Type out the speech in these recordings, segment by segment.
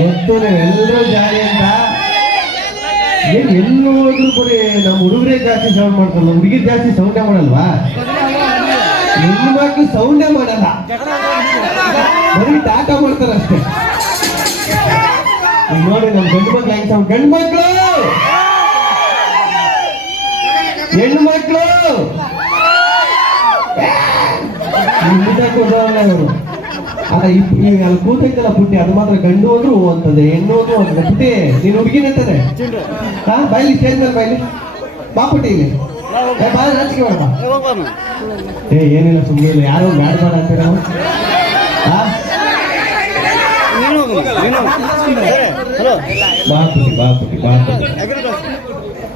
ಗೊತ್ತು ಎಲ್ಲರೂ ಜಾರಿ ಅಂತ. ಎಲ್ಲಿ ಹೋದ್ರು ಬರೀ ನಮ್ಮ ಹುಡುಗರೇ ಜಾಸ್ತಿ ಸೌಂಡ್ ಮಾಡ್ತಾರಲ್ಲ, ಹುಡುಗಿರ್ ಜಾಸ್ತಿ ಸೌಂಡೇ ಮಾಡಲ್ವಾ? ಹೆಣ್ಮಕ್ಳು ಸೌಂಡೇ ಮಾಡಲ್ಲ, ಬರೀ ಟಾಟಾ ಮಾಡ್ತಾರಷ್ಟೇ. ನೋಡಿ ನಮ್ಮ ಗಂಡು ಮಕ್ಳು ಹೆಂಗ್ ಸೌಂಡ್, ಗಂಡು ಮಕ್ಳು ಹೆಣ್ಮಕ್ಳು ಅವರು ಅಲ್ಲ. ಈಗ ಅಲ್ಲಿ ಕೂತೈತಲ್ಲ ಪುಟ್ಟಿ, ಅದು ಮಾತ್ರ ಗಂಡು ಹೋದ್ರು ಅಂತದೆ, ಹೆಣ್ಣು ಹೋದ್ರು ಅಂತದೆ. ಪುಟ್ಟಿ ನೀನ್ ಹುಡುಗಿನ ಅಂತಾನೆ. ಹಾ ಬಾಯ್ಲಿ, ಸ್ಟೇಜ್ ಮೇಲೆ ಬಾಯ್ಲಿ, ಬಾ ಪುಟ್ಟಿ ಇಲ್ಲಿ ಬಾ, ನಾಚಿಕೆ ಬಾ. ಏನಿಲ್ಲ ಸುಮ್ಮನೆ ಇಲ್ಲ, ಯಾರೋ ಬ್ಯಾಡ ಬೇಡ ಅಂತೀರ. ಬಾ ಪುಟ್ಟಿ ಬಾ ಪುಟ್ಟಿ ಬಾ ಪುಟ್ಟಿ.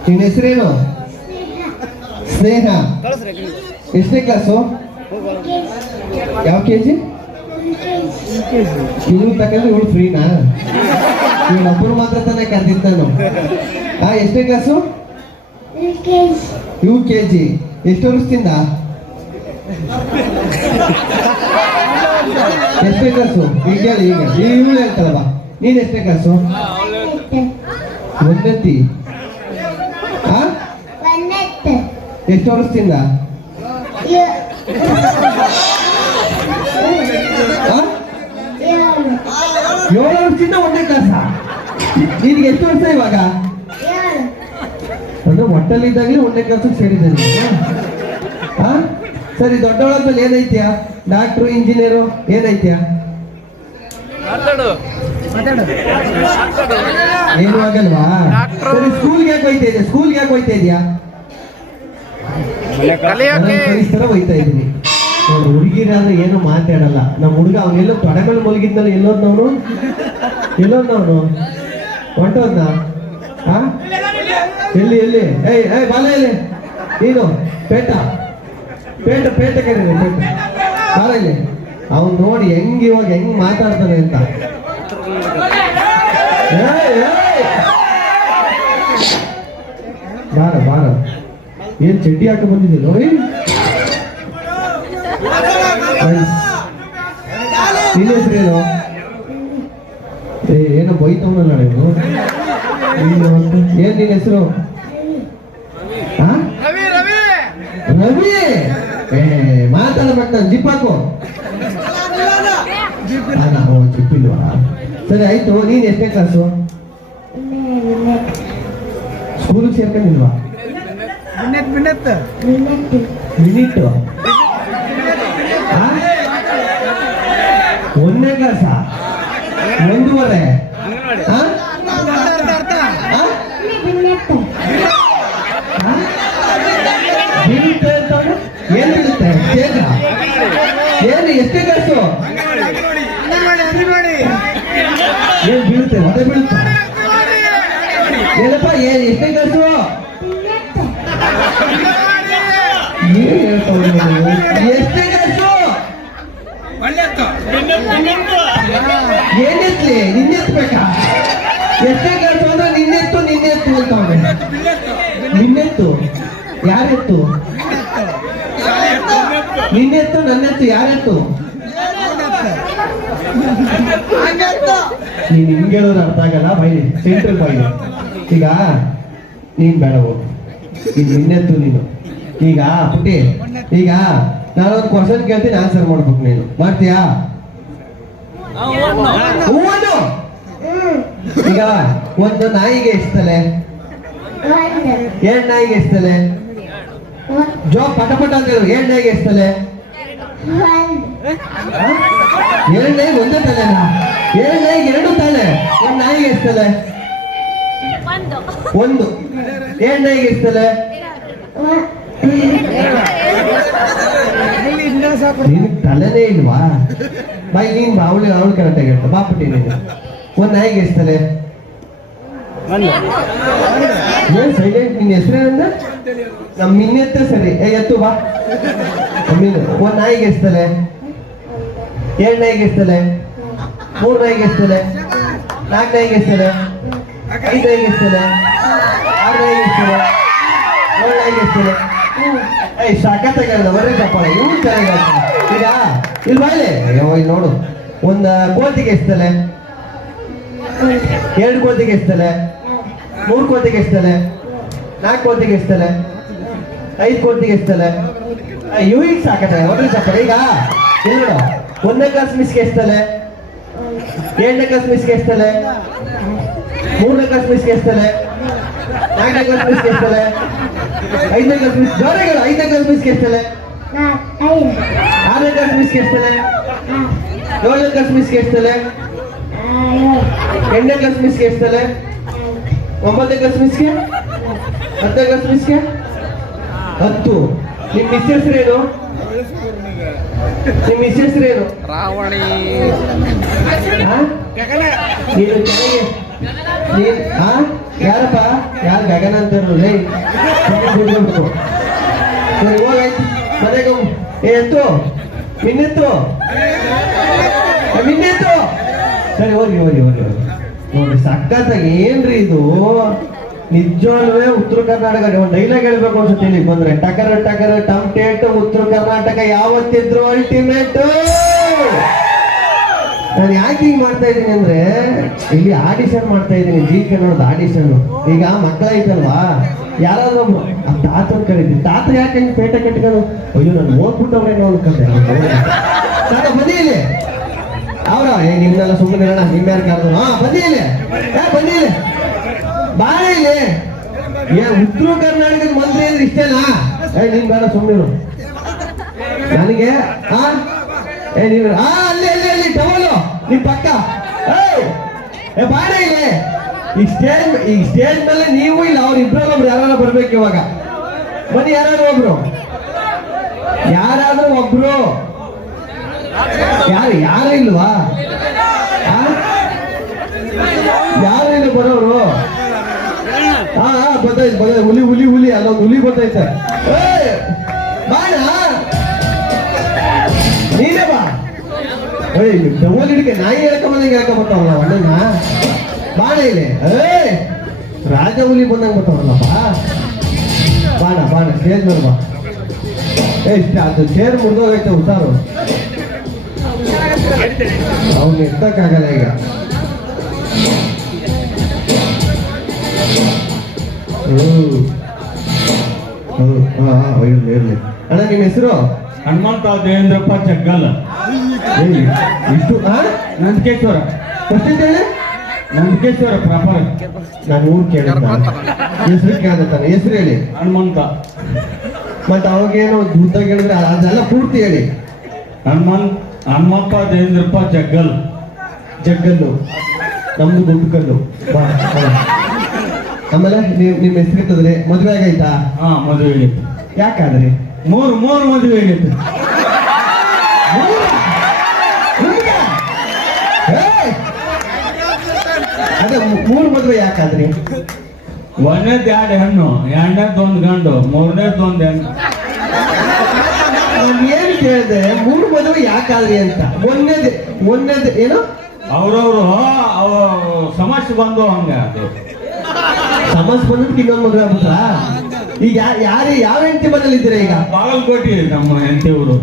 ನಿನ್ನ ಹೆಸರೇನು? ಸ್ನೇಹ. ಎಷ್ಟನೇ ಕ್ಲಾಸು? ಯಾವ ಕೆಜಿ? ಇವ್ರು ತಕೊಂಡ್ರೆ ಇವಳು ಫ್ರೀನಾ? ಇವಳೊಬ್ಬರು ಮಾತ್ರ ತಾನೇ ಕರೆದಿದ್ದ ನಾನು. ಎಷ್ಟನೇ ಕ್ಲಾಸು? UKG. ಎಷ್ಟು ವರ್ಷದಿಂದ? ಎಷ್ಟನೇ ಕ್ಲಾಸು? ಈಗ ಹೇಳಿ, ಈಗ ಇವಳು ಹೇಳ್ತಾರಲ್ಲ. ನೀನ್ ಎಷ್ಟನೇ ಕ್ಲಾಸು? ಒಂದತ್ತಿ. ಎಷ್ಟು ವರ್ಷದಿಂದ? 7 ವರ್ಷದಿಂದ ಒಂದನೇ ಕ್ಲಾಸ. ನಿನ್ಗೆ ಎಷ್ಟು ವರ್ಷ ಇವಾಗ? ಅಂದ್ರೆ ಒಟ್ಟಲ್ಲಿದ್ದಾಗಲೇ ಒಂದನೇ ಕ್ಲಾಸಿಗೆ ಸೇರಿದ್ದೇನೆ. ಸರಿ, ದೊಡ್ಡವಳಾದ್ಮೇಲೆ ಏನೈತ್ಯಾ? Doctor, engineer ಏನೈತ್ಯಾ? ಏನು ಆಗಲ್ವಾ? ಸರಿ, ಸ್ಕೂಲ್ಗೆ ಯಾಕೆ ಹೋಯ್ತಾ ಇದೆಯಾ? ಸ್ಕೂಲ್ಗೆ ಯಾಕೆ ಹೋಯ್ತಾ ಇದೆಯಾ? ತರ ಹೋಯ್ತಾ ಇದ್ದೀನಿ. ಹುಡುಗಿರಾದ್ರೆ ಏನು ಮಾತಾಡಲ್ಲ. ನಮ್ಮ ಹುಡುಗ ಅವನೆಲ್ಲೋ ತೊಡೆ ಮೇಲೆ ಮಲಗಿದ್ನಲ್ಲ, ಎಲ್ಲೋದ್ನವನು ಹೊಂಟೋದ್ನ? ಎಲ್ಲಿ ಎಲ್ಲಿ? ಏಯ್ ಬಾಲ ಇಲ್ಲಿ ನೀನು. ಪೇಟ ಕರೀರಿ, ಪೇಟ ಬಾಲ ಇಲ್ಲಿ. ಅವ್ನು ನೋಡಿ ಹೆಂಗ್ ಇವಾಗ ಹೆಂಗ್ ಮಾತಾಡ್ತಾನೆ ಅಂತ. ಬಾರ ಏನ್ ಚಡ್ಡಿ ಹಾಕ ಬಂದಿದ್ದೆ ನೋಡಿ. ನಿನ್ನ ಹೆಸರೇನು? ಏನೋ ಬೈತವನಲ್ಲ ನೀವು. ಏನ್ ನಿನ್ನ ಹೆಸರು? ರವಿ. ಮಾತಾಡಬೇಕು ನಾನು. ಜಿಪ್ ಹಾಕು. ಜಿಪ್ಪಿಲ್ವಾ? ಸರಿ ಆಯ್ತು. ನೀನ್ ಎಷ್ಟನೇ ಕ್ಲಾಸು? ಸ್ಕೂಲಿಗೆ ಸೇರ್ಕೊಂಡಿಲ್ವಾ? ಮಿನಿಟ್ 1ನೇ ಕ್ಲಾಸ? 1.5? ಏನ್ ಬೀಳುತ್ತೆ? ಏನು ಎಷ್ಟೇ ಕ್ಲಾಸು? ಏನ್ ಬೀಳುತ್ತೆ? ಮತ್ತೆ ಬೀಳುತ್ತೆ ಏನಪ್ಪ? ಎಷ್ಟೇ ಕ್ಲಾಸು? ಎಷ್ಟೇ ಕ್ಲಾಸು? ಏನೆತ್ಲಿ? ನಿನ್ನೆತ್ಬೇಕಾ? ಎಷ್ಟೇ ಕ್ಲಾಸು ಅಂದ್ರೆ ನಿನ್ನೆತ್ತು ಅಂತವ್ರೆ. ನಿನ್ನೆತ್ತು ಯಾರೆತ್ತು? ನಿನ್ನೆತ್ತು ನನ್ನೆತ್ತು ಯಾರೆತ್ತು? ನೀನ್ ಹಿಂಗೆ ಹೇಳೋದು ಅರ್ಥ ಆಗಲ್ಲ. ಬೈಲಿ, ಸೆಂಟ್ರಲ್ ಬೈಲಿ. ಈಗ ನೀನ್ ಬೇಡ ಹೋಗು, ಈಗ ನಿನ್ನೆತ್ತು ನೀನು. ಈಗ ಪುಟ್ಟಿ, ಈಗ ನಾನೊಂದು ಕ್ವಶನ್ ಕೇಳ್ತೀನಿ, ಆನ್ಸರ್ ಮಾಡ್ಬೇಕು. ನೀನು ಮಾಡ್ತೀಯಾ? ಈಗ ಒಂದು ನಾಯಿಗೆ ಎಷ್ಟು ತಲೆ? 2 ನಾಯಿಗೆ ಎಷ್ಟು ತಲೆ? ಪಟ ಅಂತ ಹೇಳು. 2 ನಾಯಿಗೆ ಎಷ್ಟು ತಲೆ? 2 ನಾಯಿಗೆ ಒಂದೇ ತಲೆನಾ? 2 ನಾಯಿಗೆ 2 ತಲೆ. 1 ನಾಯಿಗೆ ಎಷ್ಟು ತಲೆ? 1. 2 ನಾಯಿಗೆ ಎಷ್ಟು ತಲೆ? ನಿನ್ ತಲೆನೇ ಇಲ್ವಾ? ಬಾಯ್ ನೀನ್ ಅವಳು ಕರೆಕ್ಟಾಗಿ ಹೇಳ್ತಾ. ಬಾಪುಟ್ಟಿ ನೀನು 1 ನಾಯಿಗೆ ಎಷ್ಟು ತಲೆ? ಏನ್ ಸೈಲೆಂಟ್? ನಿನ್ನ ಹೆಸರೇನಂದ್ರೆ? ನಮ್ಮ ಮಿನ್ನೆತ್ತೆ. ಸರಿ, ಎತ್ತು ಬಾ. 1 ನಾಯಿಗೆ ಎಷ್ಟು ತಲೆ? 2 ನಾಯಿಗೆ ಎಷ್ಟು ತಲೆ? 3 ನಾಯಿಗೆ ಎಷ್ಟು ತಲೆ? 4 ನಾಯಿಗೆ ಎಷ್ಟು ತಲೆ? 5 ನಾಯಿಗೆ ಎಷ್ಟು ತಲೆ? 6 ನಾಯಿಗೆ ಎಷ್ಟು ತಲೆ? 7 ನಾಯಿಗೆ ಎಷ್ಟು ತಲೆ? ಸಾಕತ್ತಾಗ ಬರ್ರಿ ತಪ್ಪಾಳೆ. ಇವ್ರು ಚೆನ್ನಾಗಿ ಈಗ ಇಲ್ಲಿ ಬಾಯ್ಲೆ ಇಲ್ಲಿ ನೋಡು. ಒಂದು ಕೋತಿಗೆ ಎಷ್ಟು ತಲೆ? 2 ಕೋತಿಗೆ ಎಷ್ಟು ತಲೆ? 3 ಕೋತಿಗೆ ಎಷ್ಟು ತಲೆ? 4 ಕೋತಿಗೆ ಎಷ್ಟು ತಲೆ? 5 ಕೋತಿಗೆ ಎಷ್ಟು ತಲೆ? ಇವಿಗೆ ಸಾಕತ್ತೆ ಒಟ್ರೆ ಚಪ್ಪರೆ. ಈಗ ಇಲ್ಲ ನೋಡು, 1ನೇ ಕ್ಲಾಸ್ ಮಿಸ್ಗೆ ಎಷ್ಟು ತಲೆ? 7ನೇ ಕ್ಲಾಸ್ ಮಿಸ್ಗೆ ಎಷ್ಟು ತಲೆ? 3ನೇ ಕ್ಲಾಸ್ ಮಿಸ್ಗೆ ಎಷ್ಟು ತಲೆ? 4ನೇ ಕ್ಲಾಸ್ ಮಿಸ್ಗೆ ಎಷ್ಟು ತಲೆ? 5ನೇ ಕ್ಲಾಸ್ ಮಿಸ್ ಜೋರಾಗಿ 5ನೇ ಕ್ಲಾಸ್ ಮಿಸ್ಗೆ ಎಷ್ಟು ತಲೆ? 6ನೇ ಕ್ಲಾಸ್ ಮಿಸ್ಗೆ ಎಷ್ಟು ತಲೆ? 7ನೇ ಕ್ಲಾಸ್ ಮಿಸ್ಗೆ ಎಷ್ಟು ತಲೆ? 8ನೇ ಕ್ಲಾಸ್ ಮಿಸ್ಗೆ ಎಷ್ಟು ತಲೆ? 9ನೇ ಕ್ಲಾಸ್ ಮಿಸ್ಗೆ? 10ನೇ ಕ್ಲಾಸ್ ಮಿಸ್ಗೆ? 10. ನಿಮ್ಮ ಮಿಸ್ ಹೆಸರೇನು? ನಿಮ್ಮ ಮಿಸ್ ಹೆಸರೇನು? ರಾವಣಿ. ನೀನು ಚೆನ್ನಾಗಿ ನೀನ್ ಯಾರಪ್ಪ? ಯಾರು ಗಗನ ಅಂತಾರಲ್ಲ. ಸರಿ ಹೋಗಾಯ್ತು ಮನೆಗೆ ಎತ್ತು ಮಿನ್ನೆತ್ತು ಮಿನ್ನೆತ್ತು. ಸರಿ ಹೋಗಿ ಹೋಗಿ ಹೋಗಿ ಹೋಗಿ ನೋಡಿ ಸಖತ್ತಾಗಿ. ಏನ್ರಿ ಇದು ನಿಜವೇ ಉತ್ತರ ಕರ್ನಾಟಕ ಒಂದು ಡೈಲಾಗ್ ಹೇಳ್ಬೇಕು ಅನ್ಸುತ್ತೆ ಇಲ್ಲಿ ಬಂದ್ರೆ. ಟಕರ ಟಕರ ಟಮ್ಟೇಟ್ ಉತ್ತರ ಕರ್ನಾಟಕ ಯಾವತ್ತಿದ್ರು ಅಲ್ಟಿಮೇಟ್. ನಾನು ಯಾಕೆ ಹಿಂಗ್ ಮಾಡ್ತಾ ಇದ್ದೀನಿ ಅಂದ್ರೆ ಇಲ್ಲಿ ಆಡಿಷನ್ ಮಾಡ್ತಾ ಇದ್ದೀನಿ, ಜಿ ಕನ್ನಡದ ಆಡಿಷನ್. ಈಗ ಮಕ್ಕಳ ಐತಲ್ವಾ, ಯಾರಾದ್ರೂ ಒಬ್ರು ಆ ತಾತನ್ ಕರೀತೀನಿ. ತಾತ ಯಾಕೆ ಹೆಂಗ್ ಪೇಟ ಕಟ್ಕೊಂಡು ಅಯ್ಯೋ ನಾನು ಓದ್ಬಿಟ್ಟವ್ರೇನೋ ಅನ್ಕೊಂಡೆ. ಬನ್ನಿ ಇಲ್ಲಿ ಅವ್ರ ನಿಮ್ನೆಲ್ಲ ಸುಮ್ಮನೆ ಇರೋಣ, ನಿಮ್ ಯಾರು ಕರೆದು ಬನ್ನಿ ಇಲ್ಲಿ ಬನ್ನಿ ಇಲ್ಲಿ ಬಾಳ ಇಲ್ಲಿ. ಉತ್ತರ ಕರ್ನಾಟಕದ ಮಂತ್ರಿ ಅಂದ್ರೆ ಇಷ್ಟೇನಾ? ನಿಮ್ ಬೇಡ ಸುಮ್ಮನೆ ನನಗೆ ನೀನು ಅಲ್ಲಿ ಅಲ್ಲಿ ಅಲ್ಲಿ ಟವಲು ನಿಮ್ ಪಕ್ಕ ಬಾಡ ಇಲ್ಲಿ. ಈ ಸ್ಟೇಜ್ ಮೇಲೆ ನೀವು ಇಲ್ಲ ಅವ್ರ ಇಬ್ರಲ್ಲೊಬ್ರು ಯಾರು ಬರ್ಬೇಕು ಇವಾಗ. ಬನ್ನಿ ಯಾರಾದ್ರೂ ಒಬ್ರು, ಯಾರಾದ್ರೂ ಒಬ್ರು. ಯಾರು ಇಲ್ವಾ? ಯಾರು ಇಲ್ಲ ಬರೋರು? ಗೊತ್ತಾಯ್ತು ಗೊತ್ತಾಯ್ತು. ಹುಲಿ ಹುಲಿ ಹುಲಿ ಅಲ್ಲೊಂದು ಹುಲಿ ಗೊತ್ತೈತೆ. ಬಾಣ ನೀನೇ ಬಾ. ಡಬಲ್ ಹಿಡಿಕೆ ನಾಯಿ ಹೇಳ್ಕೊಂಬಂದಂಗೆ ಹೇಳ್ಕೊಂಬರ್ತಾವಲ್ಲ ಅಣ್ಣನ. ಬಾಣ ಇಲ್ಲಿ ರಾಜ ಹುಲಿ ಬಂದಂಗೆ ಬರ್ತಾವಲ್ಲಪ್ಪ. ಬಾಣ ಬಾಣ ಸ್ಟೇಜ್ ಮೇಲೆ ಬಾ. ಇಷ್ಟ ಅದು ಚೇರ್ ಮುರಿದೋಗೈತೆ ಹುಷಾರು. ಅವ್ನು ಎತ್ತಕ್ಕಾಗಲ್ಲ ಈಗ. ಇರ್ಲಿ ಅಣ್ಣ. ನಿಮ್ಮ ಹೆಸರು? ಹನುಮಂತ ದೇವೇಂದ್ರಪ್ಪ ಜಗ್ಗಲ್. ಇಷ್ಟು ನಂದಿಕೇಶ್ವರ. ಫಸ್ಟ್ ಹೇಳಿ ನಂದಿಕೇಶ್ವರ ಪ್ರಾಪರ್. ನಾನು ಊರು ಕೇಳಿದ್ದ ಹೆಸರು ಕೇಳ್ತಾನೆ. ಹೆಸರು ಹೇಳಿ. ಹನುಮಂತ. ಮತ್ತೆ ಅವಾಗೇನೋ ಉದ್ದ ಹೇಳಿದ್ರೆ ಅದೆಲ್ಲ ಪೂರ್ತಿ ಹೇಳಿ. ಹನುಮಪ್ಪ ದೇವೇಂದ್ರಪ್ಪ ಜಗ್ಗಲ್. ಜಗ್ಗಲ್ಲು ನಮ್ದು ಗುಡ್ಕಲ್ಲು. ಆಮೇಲೆ ನಿಮ್ಮ ಹೆಸರು ಇರ್ತದ್ರಿ. ಮದುವೆ ಆಗೈತಾ? ಮದುವೆ ಆಗೈತೆ. ಯಾಕಾದ್ರಿ? ಮೂರು ಮದುವೆ ಆಗೈತೆ. ಅದೇ 3 ಮದುವೆ ಯಾಕಾದ್ರಿ? 1ನೇದು 2 ಹೆಣ್ಣು, 2ನೇದು 1 ಗಂಡು, 3ನೇದು 1 ಹೆಣ್ಣು. ಏನ್ ಕೇಳಿದೆ 3 ಮದುವೆ ಯಾಕಾದ್ರಿ ಅಂತ? ಒಂದೇದು ಏನು ಅವ್ರವ್ರು ಸಮಸ್ಯೆ ಬಂದು ಹಂಗ ಅದು ಸಮಸ್ಯೆ ಬಂದ್ಬಿಟ್ಟು ಇನ್ನೊಂದು ಮದುವೆ ಆಗ್ಬಿಟ್ರ? ಈಗ ಯಾವ ಹೆಂಡತಿ ಮನೇಲಿ ಇದ್ದೀರಾ ಈಗ? ಬಾಗಲಕೋಟೆ ನಮ್ಮ ಹೆಂಡತಿಯವರು.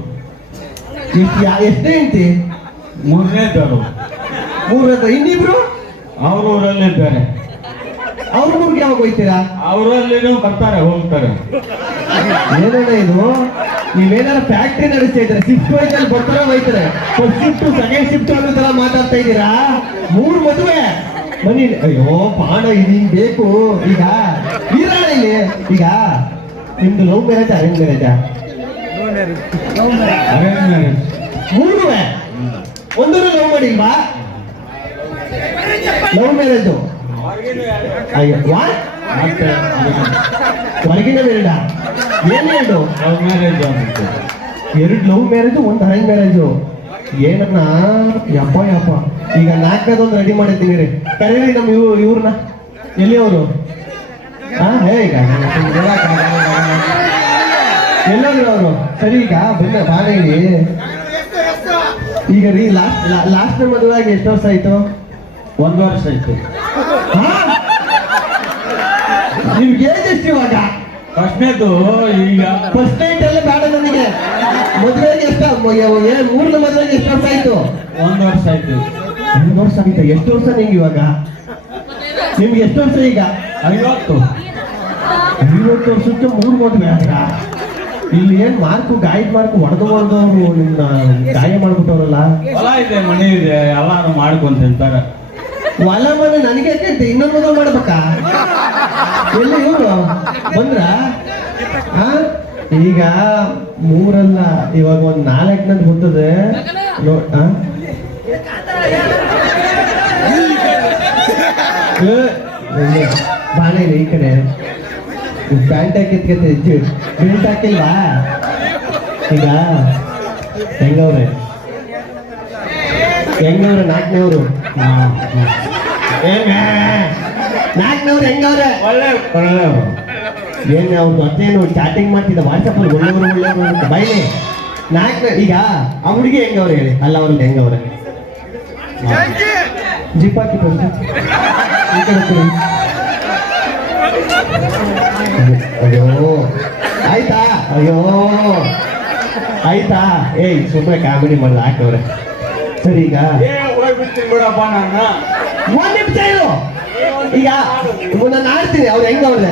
ಎಷ್ಟೇ ಹೆಂಡತಿ? 3ನೇದವರು. 3 ಇನ್ನಿಬ್ರು ಅವ್ರ ಊರಲ್ಲಿ ಇದ್ದಾರೆ. ಅವ್ರ ಊರಿಗೆ ಯಾವಾಗ ಹೋಗ್ತೀರಾ? ಅವರಲ್ಲಿನೂ ಬರ್ತಾರೆ ಹೋಗ್ತಾರೆ. ಏನಣ್ಣ ಇದು? ನೀವೇನಾರ ಫ್ಯಾಕ್ಟ್ರಿ ನಡೆಸ್ತಾ ಇದ್ದೀರಾ? ಶಿಫ್ಟ್ ವೈಸ್ ಅಲ್ಲಿ ಬರ್ತಾರ ಹೋಯ್ತಾರೆ. ಫಸ್ಟ್ ಶಿಫ್ಟ್ ಸೆಕೆಂಡ್ ಶಿಫ್ಟ್ ಅನ್ನೋ ತರ ಮಾತಾಡ್ತಾ ಇದ್ದೀರಾ? 3 ಮದುವೆ ಬನ್ನಿ. ಅಯ್ಯೋ ಬಾಣ ಇದು ಹಿಂಗ್ ಬೇಕು. ಈಗ ಇರೋಣ ಇಲ್ಲಿ. ಈಗ ನಿಮ್ದು ಲವ್ ಮ್ಯಾರೇಜ್ ಅರೇಂಜ್ ಮ್ಯಾರೇಜಾ? Arrange marriage. 3 ಒಂದೂ ಲವ್ ಮಾಡಿಲ್ವಾ? Love marriage. ಅಯ್ಯೋ ಮತ್ತೆ ಹೊರಗಿನ ಬೇಡ. ಏನ್ ಹೇಳು? ಲವ್ ಮ್ಯಾರೇಜ್ ಆಗುತ್ತೆ. 2 ಲವ್ ಮ್ಯಾರೇಜು 1 ಅರೇಂಜ್ ಮ್ಯಾರೇಜು. ಏನನ್ನ ಯಪ್ಪ ಯಪ್ಪ. ಈಗ 4ನೇದೊಂದು ರೆಡಿ ಮಾಡಿದ್ದೀನಿ ರೀ. ಕರೀರಿ ನಮ್ಮ ಇವ್ರನ್ನ. ಎಲ್ಲಿ ಅವರು? ಈಗ ಎಲ್ಲೋದ್ರು ಅವರು? ಸರಿ ಈಗ ಬನ್ನ ಬಾಣ ಹೇಳಿ. ಈಗ ರೀ ಲಾಸ್ಟ್ ಮದುವೆ ಆಗಿ ಎಷ್ಟು ವರ್ಷ ಆಯ್ತು? 1 ವರ್ಷ ಆಯ್ತು. ನಿಮ್ಗೆ ಏಜ್ ಎಷ್ಟು ಇವಾಗ? ಫಸ್ಟ್ನೇದು ಈಗ ಫಸ್ಟ್ ನೈಟ್ ಎಲ್ಲ ಬೇಡ ನನಗೆ. ಮದುವೆಗೆ ಎಷ್ಟು? 3ನೇ ಮದುವೆಗೆ ಎಷ್ಟು ವರ್ಷ ಆಯ್ತು? 1 ವರ್ಷ ಆಯ್ತು. 5 ವರ್ಷ ಆಗಿತ್ತ? ಎಷ್ಟು ವರ್ಷ ನಿಂಗೆ ಇವಾಗ? ನಿಮ್ಗೆ ಎಷ್ಟು ವರ್ಷ ಈಗ? 50. 50 ವರ್ಷಕ್ಕೆ 3 ಮದುವೆ ಆದ್ರ? ಇಲ್ಲಿ ಏನ್ ಮಾರ್ಕು ಗಾಯದ ಮಾರ್ಕು ಹೊಡೆದು ನಿನ್ನ ಗಾಯ ಮಾಡ್ಬಿಟ್ಟವ್ರಲ್ಲ. ಹೊಲ ಇದೆ, ಮನೆ ಇದೆ, ಎಲ್ಲಾರು ಮಾಡ್ಕೊಂತ ತಿಂತಾರ. ಹೊಲ ಮನೆ ನನಗೆ ಕೇಳ್ತೆ, ಇನ್ನೊಂದು ಮದುವೆ ಮಾಡ್ಬೇಕಾ? ಎಲ್ಲಿ ಇವ್ರು ಬಂದ್ರ? ಈಗ 3 ಅಲ್ಲ, ಇವಾಗ ಒಂದ್ 4 ನಂದು ಗೊತ್ತದೆ. ಬಾಣ ಇಲ್ಲ ಈ ಕಡೆ. ಪ್ಯಾಂಟ್ ಹಾಕಿತ್ಕತೆ ಬೆಲ್ಟ್ ಹಾಕಿಲ್ವಾ? ಈಗ ಹೆಂಗವ್ರೆ 4ನೇವ್ರು? 4ನೇವ್ರು ಹೆಂಗವ್ರೆ? ಒಳ್ಳೆ ಏನ್ ಅವ್ರು ಮತ್ತೇನು ಚಾಟಿಂಗ್ ಮಾಡ್ತಿದ್ದ ವಾಟ್ಸಪ್ ಅಲ್ಲಿ ಒಳ್ಳೆಯವರು ಅಂತ ಬೈಲಿ. 4 ಈಗ ಆ ಹುಡುಗಿ ಹೆಂಗವ್ರೆ ಹೇಳಿ? ಅಲ್ಲ ಅವ್ರಿಗೆ ಹೆಂಗವ್ರೆ? ಜಿಪ್ ಹಾಕಿ ಈ ಕಡೆ ಕೊಡಿ. ಅಯ್ಯೋ ಆಯ್ತಾ? ಅಯ್ಯೋ ಆಯ್ತಾ? ಏಯ್ ಸುಮ್ಮನೆ ಕಾಮಿಡಿ ಮಾಡಲ್ಲ, ಹಾಕವ್ರೆ. ಸರಿ ಈಗ ಬಿಡಪ್ಪ ನನ್ನ 1 ನಿಮಿಷ ಇರು. ಈಗ ನಾನು ಆಡ್ತೀನಿ, ಅವ್ರು ಹೆಂಗವ್ರೆ?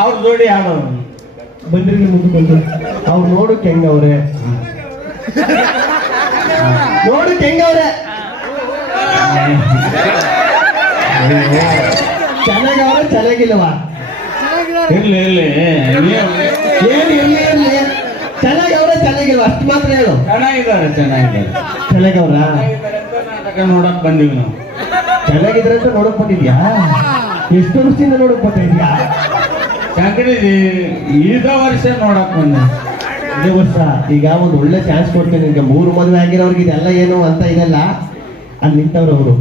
ಅವ್ರ ಜೋಡಿ ಆಡೋರು ಬಂದ್ರಿ ಮುಂದೆ ಬಂದು ಅವ್ರು ನೋಡಕ್ ಹೆಂಗವ್ರೆ? ನೋಡಕ್ ಹೆಂಗವ್ರೆ? ಚೆನ್ನಾಗವ್ರೆ ಚೆನ್ನಾಗಿಲ್ವಾ? ಇರ್ಲಿ ಏನು ಇರ್ಲಿ ಚೆನ್ನಾಗವ್ರೆ ಚೆನ್ನಾಗಿಲ್ವ? ಅಷ್ಟು ಮಾತ್ರ ಹೇಳು. ಚೆನ್ನಾಗಿದ್ದಾರೆ. ಚೆನ್ನಾಗವ್ರ? ನಾಟಕ ನೋಡಕ್ ಬಂದಿವಿ ನಾವು. ಚೆನ್ನಾಗಿದ್ರೆ ಅಂತ ನೋಡಕ್ ಬಂದಿದ್ಯಾ? ಎಷ್ಟು ವರ್ಷದಿಂದ ನೋಡಕ್ ಬರ್ತಿದ್ಯಾ? ಯಾಕಂದ್ರೆ ಇದ ವರ್ಷ ನೋಡಕ್ ಬಂದೆ. ಇದೇ ವರ್ಷ. ಈಗ ಒಂದು ಒಳ್ಳೆ ಚಾನ್ಸ್ ಕೊಡ್ತೀನಿ ನಿಮ್ಗೆ. 3 ಮದುವೆ ಆಗಿರೋರ್ಗೆ ಇದೆಲ್ಲ ಏನು ಅಂತ ಇದೆಲ್ಲ. ಅಲ್ಲಿ ನಿಂತವ್ರು ಅವರು.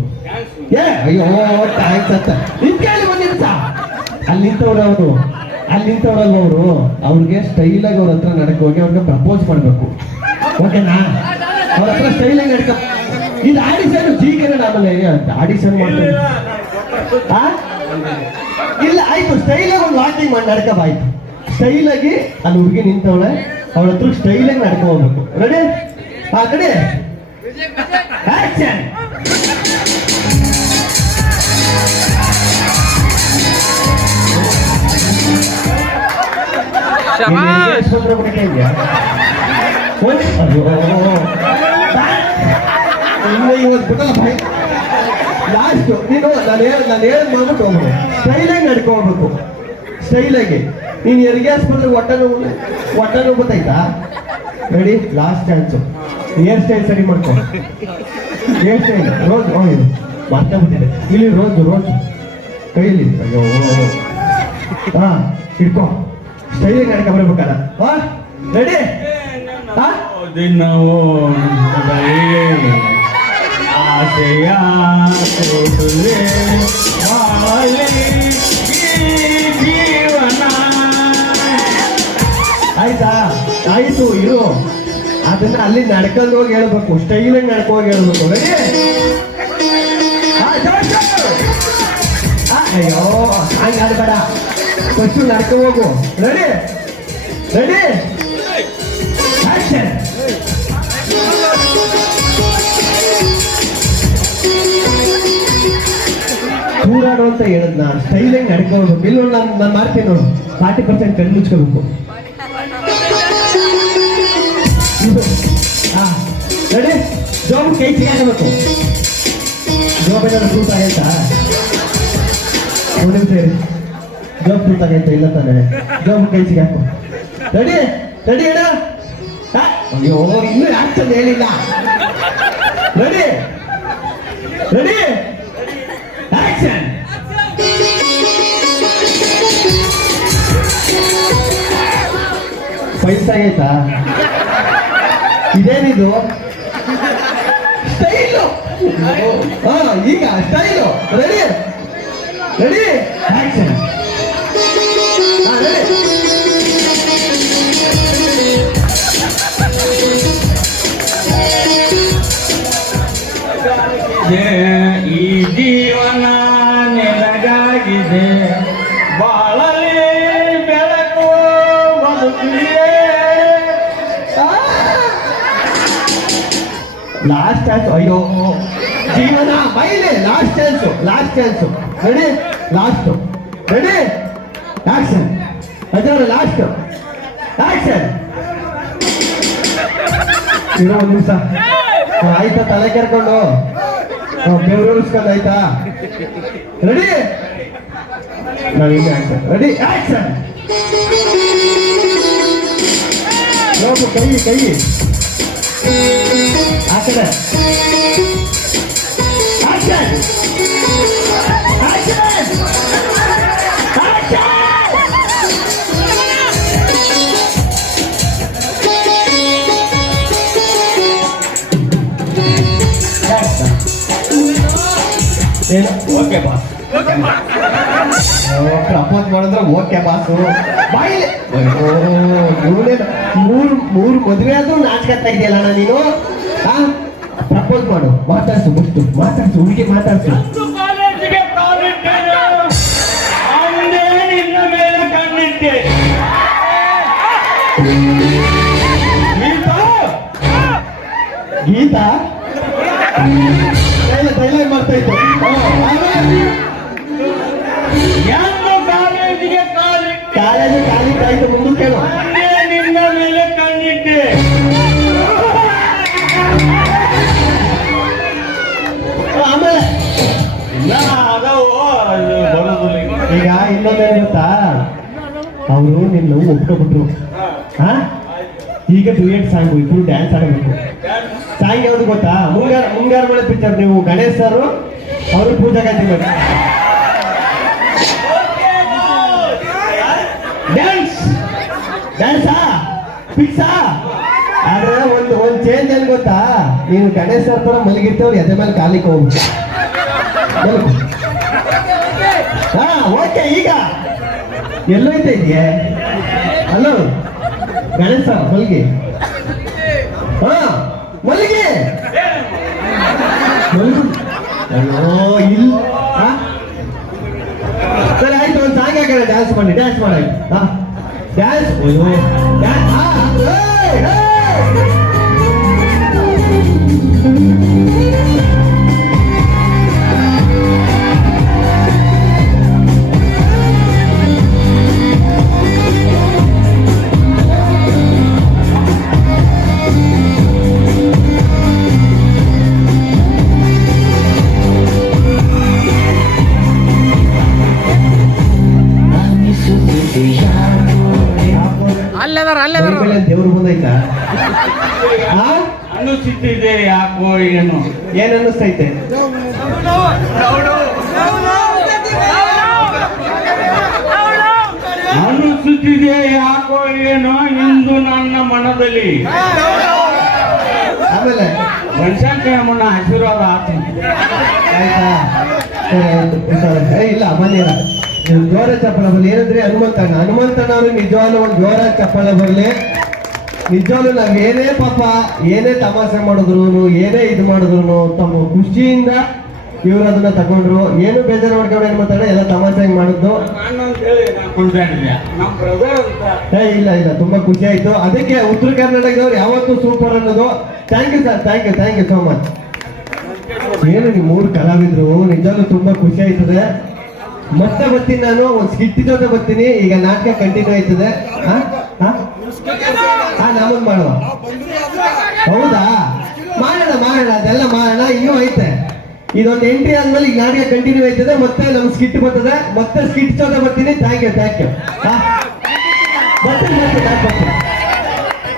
ಅಯ್ಯೋ ಥ್ಯಾಂಕ್ಸ್ ಅಂತ ನಿಂತ್ಕೊಳ್ಳಿ 1 ನಿಮಿಷ. ಅಲ್ಲಿ ನಿಂತವ್ರು ಅವರು. ಅಲ್ಲಿ ನಿಂತವ್ರಲ್ವ ಅವರು, ಅವ್ರಿಗೆ ಸ್ಟೈಲ್ ಆಗಿ ಅವ್ರ ಹತ್ರ ನಡಕ್ ಹೋಗಿ ಅವ್ರಿಗೆ ಪ್ರಪೋಸ್ ಮಾಡ್ಬೇಕು. ಓಕೆನಾ? ಅವ್ರ ಹತ್ರ ಸ್ಟೈಲ್ ಆಗಿ ನಡ್ಕ. ಇದು ಆಡಿಷನ್ ಜಿ ಕನ್ನಡ. ಆಮೇಲೆ ಆಡಿಷನ್ ಮಾಡ್ತಾರೆ. ಇಲ್ಲ ಆಯ್ತು, ಸ್ಟೈಲ್ ಆಗಿ ಒಂದು ವಾಕಿಂಗ್ ಮಾಡಿ ನಡ್ಕಬಾಯ್ತು. ಸ್ಟೈಲ್ ಆಗಿ ಅಲ್ಲಿ ಹುಡುಗಿ ನಿಂತವಳೆ, ಅವಳ ಹತ್ರ ಸ್ಟೈಲ್ ಆಗಿ ನಡ್ಕೊ ಹೋಗ್ಬೇಕು. ರೆಡಿ? Ready action. ಇವತ್ತು ಬಿಟ್ಟಲ್ಲ ಭಯ ಲಾಸ್ಟ್. ನೀನು ನಾನು ಹೇಳಿ ಮಾಡ್ಬಿಟ್ಟು ಹೋಗ್ಬೇಕು. ಸ್ಟೈಲಾಗಿ ನಡ್ಕೋಬೇಕು. ಸ್ಟೈಲಾಗಿ ನೀನು ಹೆರಿಗೆ ಆಸ್ಪತ್ರೆಗೆ ಹೊಟ್ಟೆ ನೋವು ಗೊತ್ತಾಯ್ತಾ? Ready? Last chance. Hair style ಸರಿ ಮಾಡ್ಕೊ. ಹೇರ್ ಸ್ಟೈಲ್ ರೋಜ್ ಮಾತಾಡ್ಬಿಟ್ಟಿದೆ. ಇಲ್ಲಿ ರೋಜ್ ಕೈಯಲ್ಲಿ. ಅಯ್ಯೋ ಇಟ್ಕೋ. ಸ್ಟೈಲಾಗಿ ನಡ್ಕೊ ಬರ್ಬೇಕಲ್ಲ. ರೆಡಿ? ದಿನವೂ ಆಸೆಯ ಜೀವನ. ಆಯ್ತಾ? ಆಯ್ತು ಇರು. ಅದನ್ನ ಅಲ್ಲಿ ನಡ್ಕೊಂಡು ಹೋಗಿ ಹೇಳ್ಬೇಕು. ಸ್ಟೈಲಾಗಿ ನಡ್ಕೋಗಿ ಹೇಳ್ಬೇಕು. ರೆಡಿ? ಅಯ್ಯೋ ಹಂಗ ಆಡ್ಬೇಡ, ಫಸ್ಟ್ ನಡ್ಕೊ ಹೋಗು. ರೆಡಿ? ಆಕ್ಷನ್. ಕೂರಾಡು ಅಂತ ಹೇಳಿದ್ ನಾನು. ಸ್ಟೈಲಾಗಿ ನಡ್ಕೋಬೇಕು. ಇಲ್ಲ ನಾನು ಮಾಡ್ತೀನಿ ನೋಡು. 40% ಕಣ್ಣು ಮುಚ್ಕೋಬೇಕು. ರೆಡಿ? ಜೋಬ್ ಕೈ ಸಿಗಾಕಬೇಕು. ಜೋಬ್ ಏನಾದ್ರು ತೂತ ಆಗೈತಾ? ಒಂದು ನಿಮಿಷ ಜೋಬ್ ತೂತ ಆಗೈತೆ? ಇಲ್ಲ ತಾನೆ. ಜೋಬ್ ಕೈ ಸಿಗಾಕು. ರೆಡಿ ಅಣ್ಣ? ಅಯ್ಯೋ ಇನ್ನೂ ಆಕ್ಷನ್ ಹೇಳಿಲ್ಲ. Ready action. ವಯಸ್ಸಾಗೈತಾ? ಇದೇನಿದು ಸ್ಟೈಲು? ಈಗ ಸ್ಟೈಲು. Ready action. ಈ ಜೀವನ ನಿನಗಾಗಿದೆ, ಬಾಳಲಿ ಬೆಳಕು ಬದುಕಿಯೇ. ಲಾಸ್ಟ್ ಆಯ್ತು. ಅಯ್ಯೋ ಜೀವನ ಬೈಲೆ last chance ready last ready action ಅಜಾರ ಲಾಸ್ಟ್ ಆಕ್ಷನ್ ಇರೋ ಒಂದು ನಿಮಿಷ ಆಯ್ತಾ ತಲೆ ಕೆರ್ಕೊಂಡು ಬೆವರಿಸ್ಕೊಂಡು ಆಯ್ತಾ ರೆಡಿ ನಾನು ಹಿಂಗೆ ಆಕ್ಷನ್ ರೆಡಿ ಆಕ್ಷನ್ ನೋಡು ಕೈ ಆ ಕಡೆ ಆಕ್ಷನ್ ಆಕ್ಷನ್ ಆಕ್ಷನ್ ಏನು ಓಕೆ ಬಾಸ್ ಪ್ರಪೋಸ್ ಮಾಡಿದ್ರೆ ಓಕೆ ಬಾಸು ಬಾಯಿಲೆ ಮೂರು ಮದುವೆ ಆದ್ರೂ ನಾಚಿಕೆ ತೆಗ್ದಿಯಲ್ಲ ನೀನು ಪ್ರಪೋಸ್ ಮಾಡು ಮಾತಾಡ್ಸು ಹುಡುಗಿ ಮಾತಾಡ್ಸು ಕಾಲೇಜಿಗೆ ಕಾಲಿಟ್ಟೇನು ಅಂದೇ ನಿನ್ನ ಮೇಲೆ ಕಣ್ಣಿಟ್ಟೆ ಗೀತಾ ಡೈಲಾಗ್ ಮಾಡ್ತಾ ಇತ್ತು ಎಂದು ಕಾಲೇಜಿಗೆ ಕಾಲಿಟ್ಟೆ ಕಾಲಿಟ್ಟಾಯ್ತು ಮುಂದಕ್ಕೆ ಕೇಳು ಅಂದೇ ನಿನ್ನ ಮೇಲೆ ಕಣ್ಣಿಟ್ಟೆ ಆಮೇಲೆ ಇಲ್ಲ ಅದವು ಬರೋದಿಲ್ಲ ಈಗ ಇನ್ನೊಂದೇನು ಗೊತ್ತಾ ಅವರು ನಿನ್ನ ಒಪ್ಕೊಬಿಟ್ರು ಹಾ ಈಗ ಡ್ಯೂಯೆಟ್ ಸಾಂಗ್ ಇಬ್ರು ಡ್ಯಾನ್ಸ್ ಆಡಬೇಕು ಸಾಂಗ್ ಯಾವ್ದು ಗೊತ್ತಾ ಮುಂಗಾರ ಮಳೆ ಪಿಕ್ಚರ್ ನೀವು ಗಣೇಶ್ ಸರ್ ಅವರು ಪೂಜಾ ಗಾಯತ್ರಿ ಡ್ಯಾನ್ಸಾ ಫಿಕ್ಸಾ ಆದ್ರೆ ಒಂದು ಚೇಂಜ್ ಏನ್ ಗೊತ್ತಾ ನೀನು ಗಣೇಶ್ ಸರ್ ತರ ಮಲಗಿರ್ತವ್ರು ಎದೆ ಮೇಲೆ ಕಾಲಿಗೆ ಹೋಗ್ಬೇಕು ಹಾ ಓಕೆ ಈಗ ಎಲ್ಲೋಯ್ತಾ ಇದೆಯೇ ಹಲೋ ಗಣೇಶ್ ಸರ್ ಮಲ್ಗಿ ಹಾ ಮಲ್ಗಿ ಅಯ್ಯೋ ಇಲ್ಲ ಸರಿ ಆಯ್ತು ಒಂದು ಸಾಂಗ್ ಹಾಕೋಣ ಡ್ಯಾನ್ಸ್ ಮಾಡಿ ಹಾ ಡ್ಯಾನ್ಸ್ ದೇವ್ರು ಬಂದೈತಾ ಅನ್ನಿಸುತ್ತಿದೆ ಯಾಕೋ ಏನು ಏನ್ ಅನ್ನಿಸ್ತೈತೆ ಅನ್ನಿಸುತ್ತಿದೆ ಯಾಕೋ ಏನೋ ಇಂದು ನನ್ನ ಮನದಲ್ಲಿ ಆಮೇಲೆ ಬನಶಂಕರಮ್ಮನ ಆಶೀರ್ವಾದ ಆತು ಆಯ್ತಾ ಇಲ್ಲ ಬನ್ನಿ ಜೋರ ಚಪ್ಪಳ ಬರಲಿ ಏನಂದ್ರೆ ಹನುಮಂತಣ್ಣ ಅವ್ರಿಗೆ ನಿಜವಾಗ್ಲೂ ಒಂದು ಜೋರ ಚಪ್ಪಳ ಬರಲಿ ನಿಜವಾಗ್ಲೂ ನಾವ್ ಏನೇ ತಮಾಷೆ ಮಾಡಿದ್ರು ಏನೇ ಇದು ಮಾಡಿದ್ರು ತಮ್ಮ ಖುಷಿಯಿಂದ ಇವ್ರು ಅದನ್ನ ತಗೊಂಡ್ರು ಏನು ಬೇಜಾರು ಮಾಡ್ಕೊಂಡು ಏನ್ ಮಾತಾಡ ಎಲ್ಲ ತಮಾಷೆ ಮಾಡಿದ್ದು ಇಲ್ಲ ತುಂಬಾ ಖುಷಿ ಆಯ್ತು ಅದಕ್ಕೆ ಉತ್ತರ ಕರ್ನಾಟಕದವ್ರು ಯಾವತ್ತೂ ಸೂಪರ್ ಅನ್ನೋದು thank you sir thank you so much ಏನು ನೀವು 3 ಕಲಾವಿದ್ರು ನಿಜವಾಗ್ಲೂ ತುಂಬಾ ಖುಷಿ ಆಯ್ತದೆ ಮತ್ತೆ ಬರ್ತೀನಿ ನಾನು ಒಂದು ಸ್ಕಿಟ್ ಜೊತೆ ಬರ್ತೀನಿ ಈಗ ನಾಟಕ ಕಂಟಿನ್ಯೂ ಆಯ್ತದೆ ನಮಗ್ ಮಾಡುವ ಹೌದಾ ಮಾಡೋಣ ಅದೆಲ್ಲ ಮಾಡೋಣ ಇನ್ನೂ ಐತೆ ಇದೊಂದು ಎಂಟ್ರಿ ಆದ್ಮೇಲೆ ಈಗ ನಾಟಕ ಕಂಟಿನ್ಯೂ ಆಯ್ತದೆ ಮತ್ತೆ ನಮ್ ಸ್ಕಿಟ್ ಬರ್ತದೆ ಮತ್ತೆ ಸ್ಕಿಟ್ ಜೊತೆ ಬರ್ತೀನಿ ಥ್ಯಾಂಕ್ ಯು ಬರ್ತೀನಿ